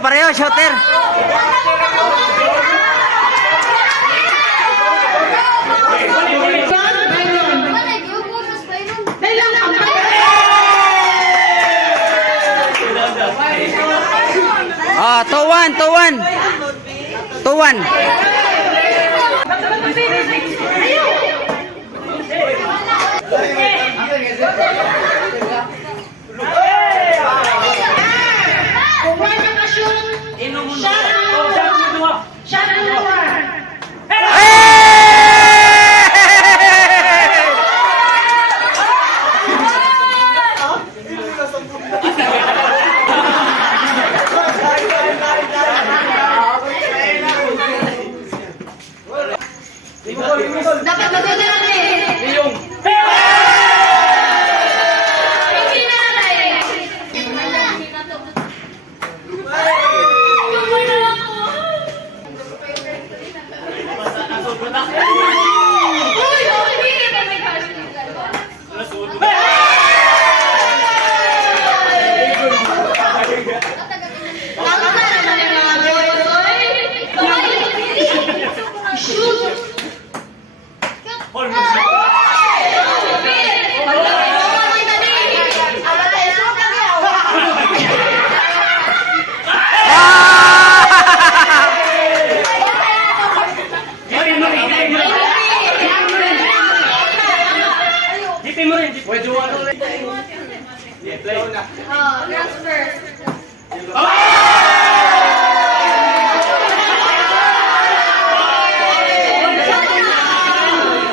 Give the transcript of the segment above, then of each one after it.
pareho, shooter. Ah, 2-1, 2-1. 2-1. Dapat magandang eh. Yung.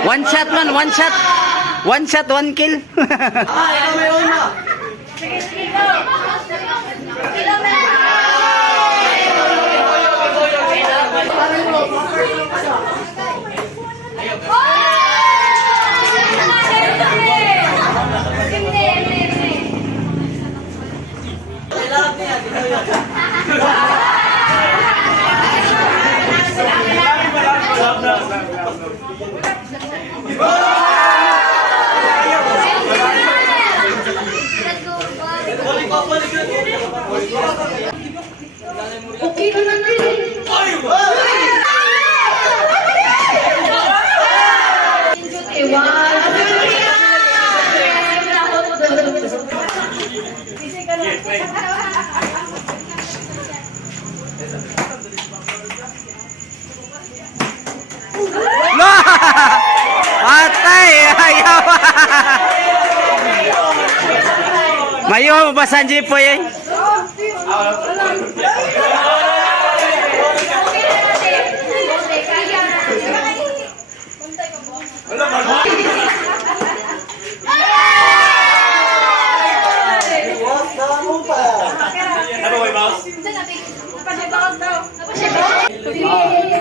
One shot man, one shot. One shot, one kill. Ikaw may una. Okay na lang rin. No! Atay! Ayaw! Mayo mo ba Sanji po eh?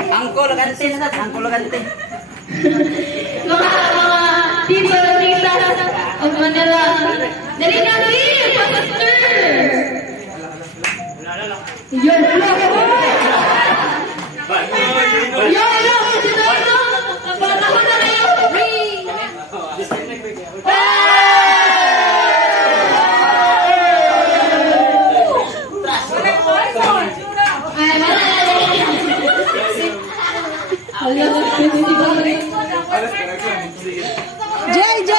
Angkol ganti na, angkol ganti. Mga people, Texas, of Manila. Dali na rin, pastor! Yan na lang ako! Yan na lang! Panahon na kayo! Jay, Jay,